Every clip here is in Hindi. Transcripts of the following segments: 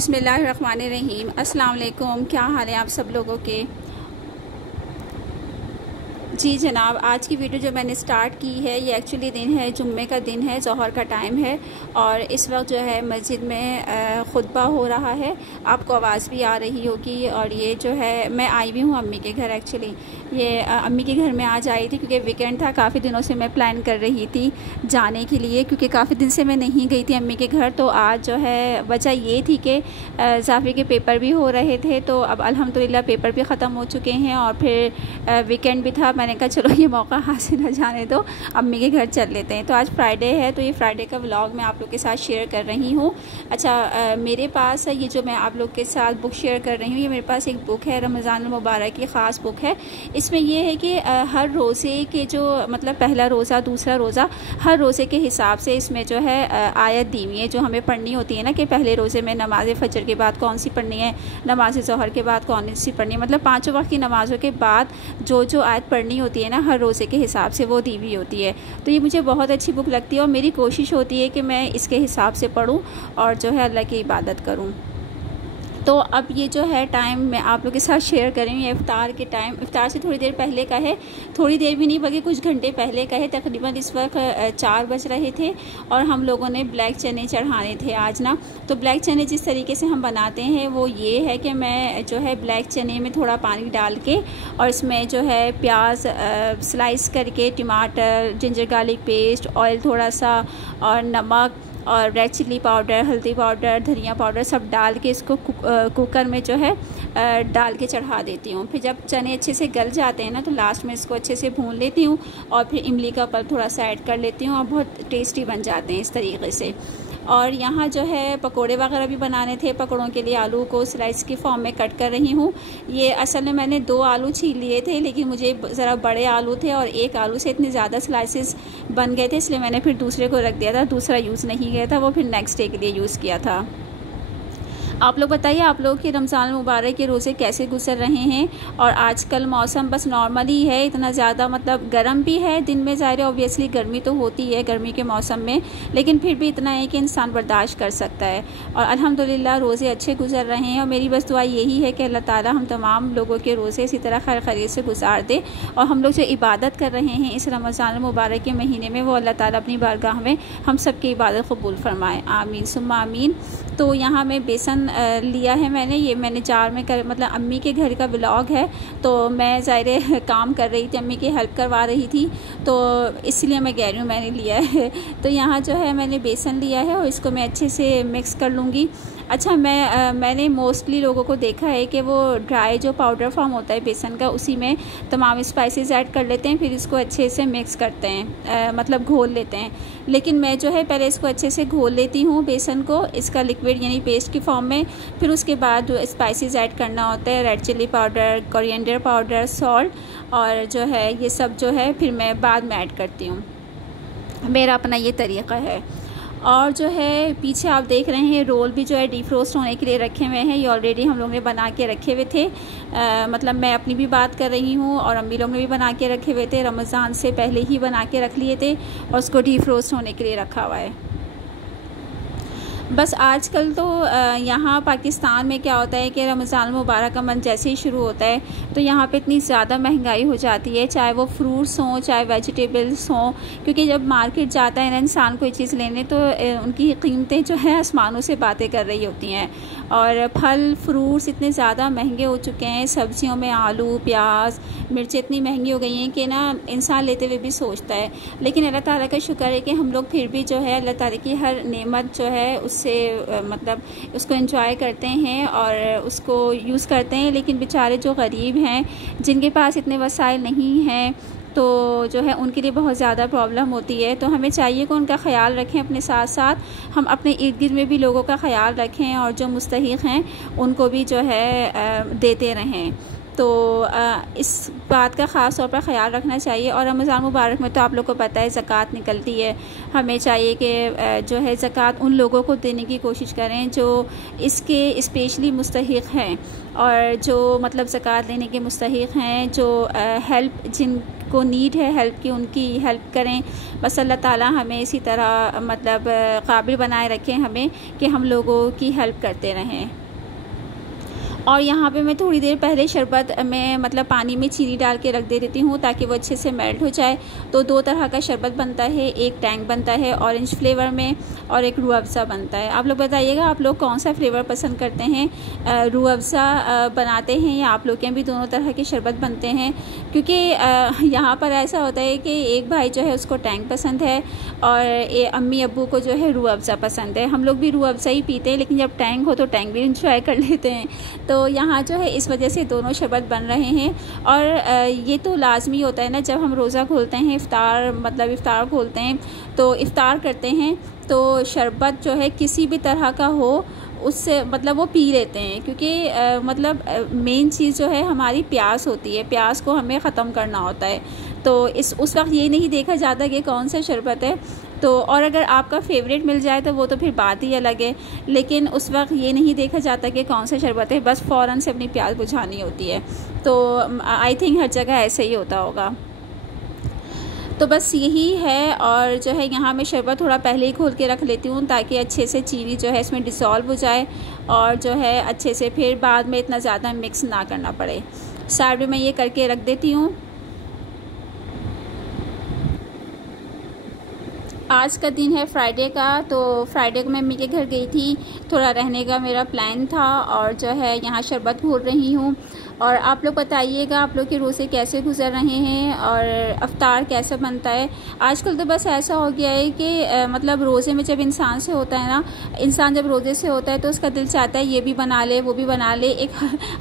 बिस्मिल्लाहिर्रहमानिर्रहीम। अस्सलाम वालेकुम। क्या हाल है आप सब लोगों के? जी जनाब, आज की वीडियो जो मैंने स्टार्ट की है ये एक्चुअली दिन है, जुम्मे का दिन है, ज़ोहर का टाइम है और इस वक्त जो है मस्जिद में खुतबा हो रहा है। आपको आवाज़ भी आ रही होगी। और ये जो है मैं आई भी हूँ अम्मी के घर। एक्चुअली ये अम्मी के घर में आज आई थी क्योंकि वीकेंड था। काफ़ी दिनों से मैं प्लान कर रही थी जाने के लिए क्योंकि काफ़ी दिन से मैं नहीं गई थी अम्मी के घर। तो आज जो है वजह ये थी कि जाफ़ी के पेपर भी हो रहे थे, तो अब अल्हम्दुलिल्लाह पेपर भी ख़त्म हो चुके हैं और फिर वीकेंड भी था। मैंने कहा चलो ये मौका हाथ से न जाने दो, अम्मी के घर चल लेते हैं। तो आज फ्राइडे है, तो ये फ्राइडे का व्लॉग मैं आप लोग के साथ शेयर कर रही हूँ। अच्छा, मेरे पास ये जो मैं आप लोग के साथ बुक शेयर कर रही हूँ, ये मेरे पास एक बुक है, रमज़ान मुबारक की ख़ास बुक है। इसमें यह है कि हर रोज़े के जो मतलब पहला रोज़ा, दूसरा रोज़ा, हर रोज़े के हिसाब से इसमें जो है आयत दी हुई है जो हमें पढ़नी होती है ना, कि पहले रोज़े में नमाज फ़जर के बाद कौन सी पढ़नी है, नमाज ज़ोहर के बाद कौन सी पढ़नी है, मतलब पाँचों वक्त की नमाज़ों के बाद जो जो आयत पढ़नी होती है ना हर रोज़े के हिसाब से, वो दी हुई होती है। तो ये मुझे बहुत अच्छी बुक लगती है और मेरी कोशिश होती है कि मैं इसके हिसाब से पढूं और जो है अल्लाह की इबादत करूं। तो अब ये जो है टाइम मैं आप लोग के साथ शेयर कर रही हूँ। ये इफ्तार के टाइम, इफ्तार से थोड़ी देर पहले का है, थोड़ी देर भी नहीं बल्कि कुछ घंटे पहले का है। तकरीबन इस वक्त 4 बज रहे थे और हम लोगों ने ब्लैक चने चढ़ाने थे आज ना। तो ब्लैक चने जिस तरीके से हम बनाते हैं वो ये है कि मैं जो है ब्लैक चने में थोड़ा पानी डाल के और इसमें जो है प्याज स्लाइस करके, टमाटर, जिंजर गार्लिक पेस्ट, ऑयल थोड़ा सा और नमक और रेड चिल्ली पाउडर, हल्दी पाउडर, धनिया पाउडर सब डाल के इसको कुकर में जो है डाल के चढ़ा देती हूँ। फिर जब चने अच्छे से गल जाते हैं ना तो लास्ट में इसको अच्छे से भून लेती हूँ और फिर इमली का पल्प थोड़ा सा ऐड कर लेती हूँ और बहुत टेस्टी बन जाते हैं इस तरीके से। और यहाँ जो है पकोड़े वगैरह भी बनाने थे। पकोड़ों के लिए आलू को स्लाइस की फॉर्म में कट कर रही हूँ। ये असल में मैंने 2 आलू छील लिए थे, लेकिन मुझे ज़रा बड़े आलू थे और एक आलू से इतने ज़्यादा स्लाइसेस बन गए थे, इसलिए मैंने फिर दूसरे को रख दिया था। दूसरा यूज़ नहीं किया था, वो फिर नेक्स्ट डे के लिए यूज़ किया था। आप लोग बताइए आप लोग के रमज़ान मुबारक के रोज़े कैसे गुजर रहे हैं। और आजकल मौसम बस नॉर्मल ही है, इतना ज़्यादा मतलब गर्म भी है दिन में, ज़ाहिर है ऑब्वियसली गर्मी तो होती है गर्मी के मौसम में, लेकिन फिर भी इतना है कि इंसान बर्दाश्त कर सकता है। और अल्हम्दुलिल्लाह रोज़े अच्छे गुजर रहे हैं और मेरी बस दुआ यही है कि अल्लाह ताला हम तमाम लोगों के रोज़े इसी तरह खैर खैरियत से गुजार दे और हम लोग जो इबादत कर रहे हैं इस रमज़ान मुबारक के महीने में वो अल्लाह ताला अपनी बारगाह में हम सब की इबादत कबूल फरमाए। आमीन सुम्मा आमीन। तो यहाँ मैं बेसन लिया है मैंने जार में कर, मतलब अम्मी के घर का व्लॉग है तो मैं ज़ाहिर काम कर रही थी, अम्मी की हेल्प करवा रही थी, तो इसलिए मैं कह रही हूँ मैंने लिया है। तो यहाँ जो है मैंने बेसन लिया है और इसको मैं अच्छे से मिक्स कर लूँगी। अच्छा, मैंने मोस्टली लोगों को देखा है कि वो ड्राई जो पाउडर फॉर्म होता है बेसन का उसी में तमाम स्पाइसेस ऐड कर लेते हैं, फिर इसको अच्छे से मिक्स करते हैं, मतलब घोल लेते हैं। लेकिन मैं जो है पहले इसको अच्छे से घोल लेती हूँ बेसन को, इसका लिक्विड यानी पेस्ट की फॉर्म में। फिर उसके बाद जो स्पाइसेस ऐड करना होता है, red chilli powder, coriander powder, salt और जो है ये सब जो है फिर मैं बाद में ऐड करती हूँ। मेरा अपना ये तरीक़ा है। और जो है पीछे आप देख रहे हैं रोल भी जो है डीफ्रोस्ट होने के लिए रखे हुए हैं। ये ऑलरेडी हम लोग ने बना के रखे हुए थे, मतलब मैं अपनी भी बात कर रही हूँ और अम्मी लोग ने भी बना के रखे हुए थे, रमज़ान से पहले ही बना के रख लिए थे और उसको डीफ्रोस्ट होने के लिए रखा हुआ है। बस आजकल तो यहाँ पाकिस्तान में क्या होता है कि रमज़ान मुबारक का मंथ जैसे ही शुरू होता है तो यहाँ पे इतनी ज़्यादा महंगाई हो जाती है, चाहे वो फ्रूट्स हों चाहे वेजिटेबल्स हों, क्योंकि जब मार्केट जाता है ना इंसान कोई चीज़ लेने तो उनकी कीमतें जो है आसमानों से बातें कर रही होती हैं। और फल फ्रूट्स इतने ज़्यादा महंगे हो चुके हैं, सब्जियों में आलू प्याज मिर्चें इतनी महंगी हो गई हैं कि ना इंसान लेते हुए भी सोचता है। लेकिन अल्लाह ताला का शुक्र है कि हम लोग फिर भी जो है अल्लाह ताला की हर नेमत जो है उससे मतलब उसको एंजॉय करते हैं और उसको यूज़ करते हैं। लेकिन बेचारे जो गरीब हैं जिनके पास इतने वसाइल नहीं हैं तो जो है उनके लिए बहुत ज़्यादा प्रॉब्लम होती है। तो हमें चाहिए कि उनका ख्याल रखें, अपने साथ साथ हम अपने इर्द गिर्द में भी लोगों का ख्याल रखें और जो मुस्तहिक़ हैं उनको भी जो है देते रहें। तो इस बात का ख़ास तौर पर ख़याल रखना चाहिए। और रमज़ान मुबारक में तो आप लोग को पता है ज़कात निकलती है, हमें चाहिए कि जो है ज़कात उन लोगों को देने की कोशिश करें जो इसके स्पेशली मुस्तहिक़ हैं और जो मतलब ज़कात लेने के मुस्तहिक़ हैं, जो हेल्प जिनको नीड है हेल्प की उनकी हेल्प करें। बस अल्लाह ताला हमें इसी तरह मतलब काबिल बनाए रखें हमें कि हम लोगों की हेल्प करते रहें। और यहाँ पे मैं थोड़ी देर पहले शरबत में मतलब पानी में चीनी डाल के रख दे देती हूँ ताकि वो अच्छे से मेल्ट हो जाए। तो 2 तरह का शरबत बनता है, एक टैंग बनता है ऑरेंज फ्लेवर में और एक रूह अफ़ज़ा बनता है। आप लोग बताइएगा आप लोग कौन सा फ्लेवर पसंद करते हैं, रूह अफ़ज़ा बनाते हैं या आप लोग के यहाँ भी दोनों तरह के शरबत बनते हैं? क्योंकि यहाँ पर ऐसा होता है कि एक भाई जो है उसको टैंग पसंद है और अम्मी अब्बू को जो है रूह अफ़ज़ा पसंद है। हम लोग भी रूह अफ़ज़ा ही पीते हैं, लेकिन जब टैंग हो तो टैंग भी इंजॉय कर लेते हैं। तो यहाँ जो है इस वजह से दोनों शरबत बन रहे हैं। और ये तो लाजमी होता है ना, जब हम रोज़ा खोलते हैं, इफ़्तार खोलते हैं तो इफ़्तार करते हैं तो शरबत जो है किसी भी तरह का हो उससे मतलब वो पी लेते हैं, क्योंकि मेन चीज़ जो है हमारी प्यास होती है, प्यास को हमें ख़त्म करना होता है। तो उस वक्त ये नहीं देखा जाता कि कौन सा शरबत है। तो और अगर आपका फेवरेट मिल जाए तो वो तो फिर बात ही अलग है, लेकिन उस वक्त ये नहीं देखा जाता कि कौन सा शरबत है, बस फ़ौरन से अपनी प्यास बुझानी होती है। तो आई थिंक हर जगह ऐसे ही होता होगा। तो बस यही है। और जो है यहाँ मैं शरबत थोड़ा पहले ही खोल के रख लेती हूँ ताकि अच्छे से चीनी जो है इसमें डिसॉल्व हो जाए और जो है अच्छे से फिर बाद में इतना ज़्यादा मिक्स ना करना पड़े। साइड में मैं ये करके रख देती हूँ। आज का दिन है फ्राइडे का, तो फ्राइडे को मैं मम्मी के घर गई थी, थोड़ा रहने का मेरा प्लान था और जो है यहाँ शरबत घोल रही हूँ। और आप लोग बताइएगा आप लोग के रोज़े कैसे गुजर रहे हैं और अफ्तार कैसा बनता है। आजकल तो बस ऐसा हो गया है कि मतलब रोज़े में जब इंसान से होता है ना, इंसान जब रोज़े से होता है तो उसका दिल चाहता है ये भी बना ले वो भी बना ले, एक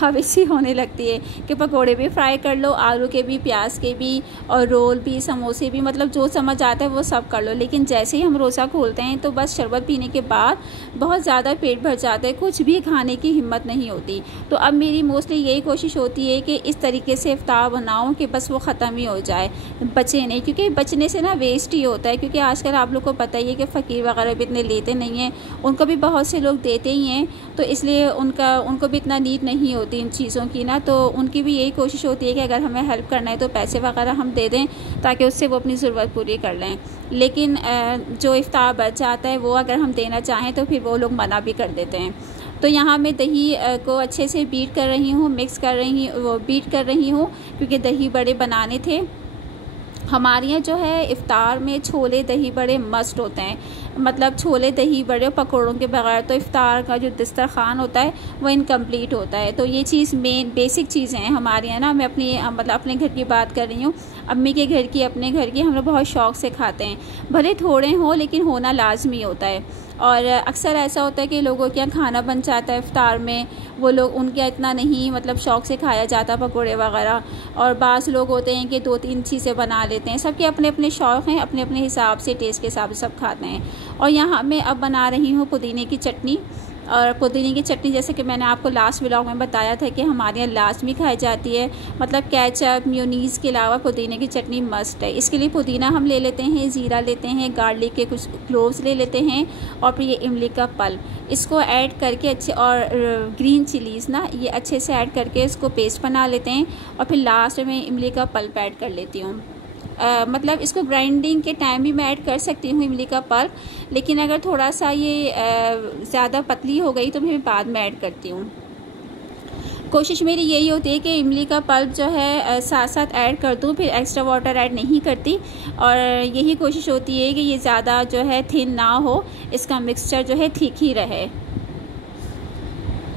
हवस होने लगती है कि पकोड़े भी फ्राई कर लो, आलू के भी, प्याज के भी और रोल भी, समोसे भी, मतलब जो समझ आता है वो सब कर लो। लेकिन जैसे ही हम रोज़ा खोलते हैं तो बस शरबत पीने के बाद बहुत ज़्यादा पेट भर जाता है, कुछ भी खाने की हिम्मत नहीं होती। तो अब मेरी मोस्टली यही कोशिश होती है कि इस तरीके से इफ्तार बनाऊं कि बस वो ख़त्म ही हो जाए, बचे नहीं, क्योंकि बचने से ना वेस्ट ही होता है। क्योंकि आजकल आप लोग को पता ही है कि फ़कीर वगैरह भी इतने लेते नहीं हैं, उनको भी बहुत से लोग देते ही हैं, तो इसलिए उनको भी इतना नीड नहीं होती इन चीज़ों की ना। तो उनकी भी यही कोशिश होती है कि अगर हमें हेल्प करना है तो पैसे वगैरह हम दे दें ताकि उससे वो अपनी ज़रूरत पूरी कर लें। लेकिन जो इफ्तार बच जाता है वो अगर हम देना चाहें तो फिर वो लोग मना भी कर देते हैं। तो यहाँ मैं दही को अच्छे से बीट कर रही हूँ, बीट कर रही हूँ क्योंकि दही बड़े बनाने थे। हमारे यहाँ जो है इफ़्तार में छोले दही बड़े मस्ट होते हैं, मतलब छोले दही बड़े पकौड़ों के बगैर तो इफ़्तार का जो दस्तरखान होता है वो इनकम्प्लीट होता है। तो ये चीज़ मेन बेसिक चीज़ें हैं हमारे यहाँ ना। मैं अपने घर की बात कर रही हूँ, अम्मी के घर की, अपने घर की हम लोग बहुत शौक़ से खाते हैं, भले थोड़े हों लेकिन होना लाजमी होता है। और अक्सर ऐसा होता है कि लोगों के यहाँ खाना बन जाता है इफ्तार में, वो लोग उनके यहाँ इतना नहीं मतलब शौक़ से खाया जाता पकोड़े वगैरह, और बाज़ लोग होते हैं कि 2-3 चीज़ें बना लेते हैं। सबके अपने अपने शौक़ हैं, अपने अपने हिसाब से, टेस्ट के हिसाब से सब खाते हैं। और यहाँ मैं अब बना रही हूँ पुदीने की चटनी। और पुदीने की चटनी जैसे कि मैंने आपको लास्ट व्लॉग में बताया था कि हमारे यहाँ लाजमी खाई जाती है, मतलब केचप मेयोनीज़ के अलावा पुदीने की चटनी मस्ट है। इसके लिए पुदीना हम ले लेते हैं, ज़ीरा लेते हैं, गार्लिक के कुछ क्लोव्स ले लेते हैं और फिर ये इमली का पल्प, इसको ऐड करके अच्छे, और ग्रीन चिलीज़ ना, ये अच्छे से ऐड करके इसको पेस्ट बना लेते हैं। और फिर लास्ट में इमली का पल्प ऐड कर लेती हूँ। मतलब इसको ग्राइंडिंग के टाइम भी मैं ऐड कर सकती हूँ इमली का पल्प, लेकिन अगर थोड़ा सा ये ज़्यादा पतली हो गई तो मैं बाद में ऐड करती हूँ। कोशिश मेरी यही होती है कि इमली का पल्प जो है साथ साथ ऐड कर दूँ, फिर एक्स्ट्रा वाटर ऐड नहीं करती। और यही कोशिश होती है कि ये ज़्यादा जो है थिन ना हो, इसका मिक्सचर जो है ठीक ही रहे।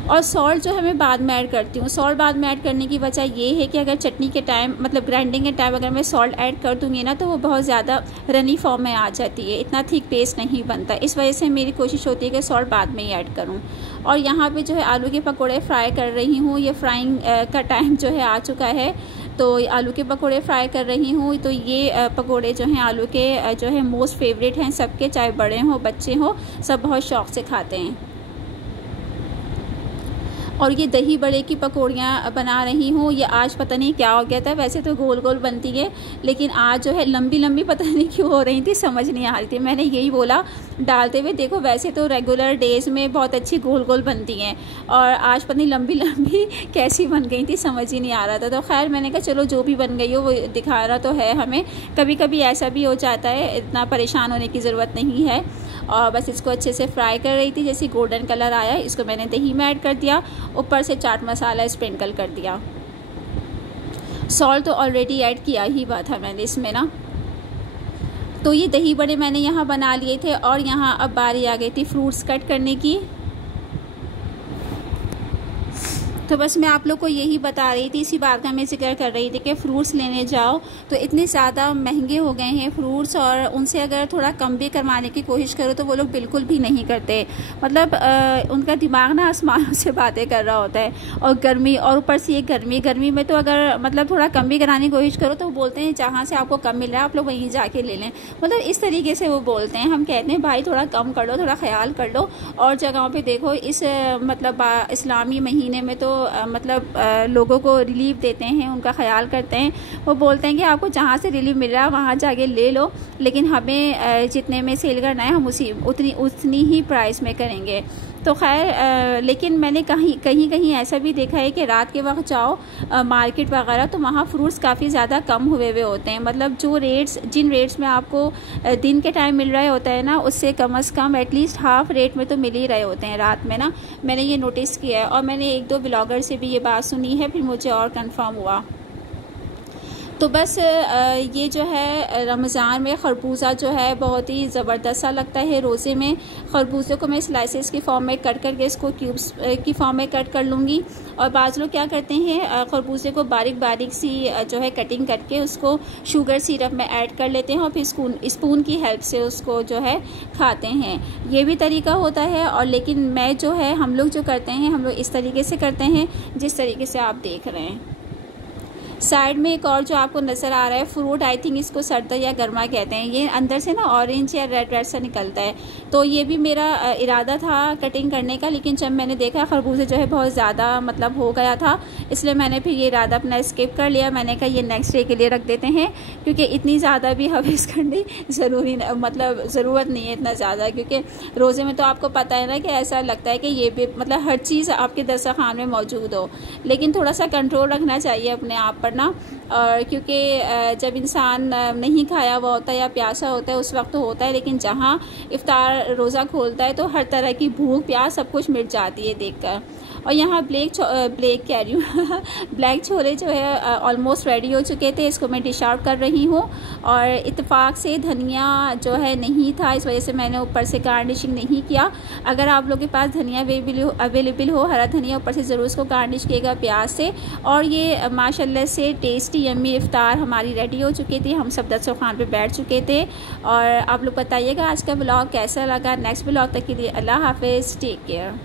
और सॉल्ट जो है मैं बाद में ऐड करती हूँ। सॉल्ट बाद में ऐड करने की वजह ये है कि अगर चटनी के टाइम मतलब ग्राइंडिंग के टाइम अगर मैं सॉल्ट ऐड कर दूँगी ना तो वो बहुत ज़्यादा रनी फॉर्म में आ जाती है, इतना थिक पेस्ट नहीं बनता। इस वजह से मेरी कोशिश होती है कि सॉल्ट बाद में ही ऐड करूँ। और यहाँ पे जो है आलू के पकौड़े फ्राई कर रही हूँ। ये फ्राइंग का टाइम जो है आ चुका है, तो आलू के पकौड़े फ्राई कर रही हूँ। तो ये पकौड़े जो हैं आलू के जो है मोस्ट फेवरेट हैं सबके, चाहे बड़े हों बच्चे हों, सब बहुत शौक़ से खाते हैं। और ये दही बड़े की पकौड़ियाँ बना रही हूँ। ये आज पता नहीं क्या हो गया था, वैसे तो गोल गोल बनती है, लेकिन आज जो है लंबी लंबी पता नहीं क्यों हो रही थी, समझ नहीं आ रही थी। मैंने यही बोला डालते हुए, देखो वैसे तो रेगुलर डेज़ में बहुत अच्छी गोल गोल बनती हैं, और आज पता नहीं लंबी लंबी कैसी बन गई थी, समझ ही नहीं आ रहा था। तो खैर मैंने कहा चलो जो भी बन गई हो वो दिखा रहा तो है हमें, कभी कभी ऐसा भी हो जाता है, इतना परेशान होने की ज़रूरत नहीं है। और बस इसको अच्छे से फ्राई कर रही थी, जैसे गोल्डन कलर आया इसको मैंने दही में ऐड कर दिया, ऊपर से चाट मसाला स्प्रिंकल कर दिया। सॉल्ट तो ऑलरेडी ऐड किया ही हुआ था मैंने इसमें ना। तो ये दही बड़े मैंने यहाँ बना लिए थे, और यहाँ अब बारी आ गई थी फ्रूट्स कट करने की। तो बस मैं आप लोग को यही बता रही थी, इसी बात का मैं जिक्र कर रही थी कि फ़्रूट्स लेने जाओ तो इतने ज़्यादा महंगे हो गए हैं फ्रूट्स, और उनसे अगर थोड़ा कम भी करवाने की कोशिश करो तो वो लोग बिल्कुल भी नहीं करते। मतलब उनका दिमाग ना आसमानों से बातें कर रहा होता है। और गर्मी, और ऊपर से ये गर्मी में तो अगर मतलब थोड़ा कम भी कराने की कोशिश करो तो वो बोलते हैं जहाँ से आपको कम मिल रहा है आप लोग वहीं जाके ले लें, मतलब इस तरीके से वो बोलते हैं। हम कहते हैं भाई थोड़ा कम कर लो, थोड़ा ख्याल कर लो। और जगहों पर देखो इस मतलब इस्लामी महीने में तो मतलब लोगों को रिलीफ देते हैं, उनका ख्याल करते हैं। वो बोलते हैं कि आपको जहाँ से रिलीफ मिल रहा है वहाँ जाके ले लो, लेकिन हमें जितने में सेल करना है हम उतनी ही प्राइस में करेंगे। तो खैर लेकिन मैंने कहीं ऐसा भी देखा है कि रात के वक्त जाओ मार्केट वगैरह तो वहाँ फ्रूट्स काफ़ी ज़्यादा कम हुए होते हैं। मतलब जिन रेट्स में आपको दिन के टाइम मिल रहे होता है ना, उससे कम से कम एटलीस्ट हाफ रेट में तो मिल ही रहे होते हैं रात में ना। मैंने ये नोटिस किया है, और मैंने 1-2 ब्लॉगर से भी ये बात सुनी है, फिर मुझे और कंफर्म हुआ। तो बस ये जो है रमज़ान में खरबूजा जो है बहुत ही ज़बरदस्त सा लगता है। रोज़े में खरबूजे को मैं स्लाइसेस की फॉर्म में कट करके इसको क्यूब्स की फॉर्म में कट कर लूँगी। और बाज़ लोग क्या करते हैं खरबूजे को बारीक बारीक सी जो है कटिंग करके उसको शुगर सिरप में ऐड कर लेते हैं, और फिर स्पून की हेल्प से उसको जो है खाते हैं। ये भी तरीका होता है, और लेकिन मैं जो है हम लोग जो करते हैं हम लोग इस तरीके से करते हैं जिस तरीके से आप देख रहे हैं। साइड में एक और जो आपको नज़र आ रहा है फ्रूट, आई थिंक इसको सरदा या गर्मा कहते हैं। ये अंदर से ना ऑरेंज या रेड सा निकलता है। तो ये भी मेरा इरादा था कटिंग करने का, लेकिन जब मैंने देखा खरबूजे जो है बहुत ज़्यादा मतलब हो गया था, इसलिए मैंने फिर ये इरादा अपना स्किप कर लिया। मैंने कहा ये नेक्स्ट डे के लिए रख देते हैं, क्योंकि इतनी ज़्यादा भी हवेस करनी मतलब ज़रूरत नहीं है इतना ज़्यादा, क्योंकि रोज़े में तो आपको पता है ना कि ऐसा लगता है कि ये भी मतलब हर चीज़ आपके दस्तरखान में मौजूद हो, लेकिन थोड़ा सा कंट्रोल रखना चाहिए अपने आप पर ना। और क्योंकि जब इंसान नहीं खाया हुआ होता है या प्यासा होता है उस वक्त तो होता है, लेकिन जहाँ इफ्तार रोज़ा खोलता है तो हर तरह की भूख प्यास सब कुछ मिट जाती है देखकर। और यहाँ ब्लैक कह रही हूँ ब्लैक छोले जो है ऑलमोस्ट रेडी हो चुके थे, इसको मैं डिश आउट कर रही हूँ। और इत्तेफाक से धनिया जो है नहीं था, इस वजह से मैंने ऊपर से गार्निशिंग नहीं किया। अगर आप लोगों के पास धनिया अवेलेबल हो, हरा धनिया, ऊपर से ज़रूर इसको गार्निश किएगा प्याज से। और ये माशाल्लाह से टेस्टी यम्मी इफ्तार हमारी रेडी हो चुकी थी, हम सब दस्तरखान पे बैठ चुके थे। और आप लोग बताइएगा आज का ब्लॉग कैसा लगा। नेक्स्ट ब्लॉग तक के लिए अल्लाह हाफिज़, टेक केयर।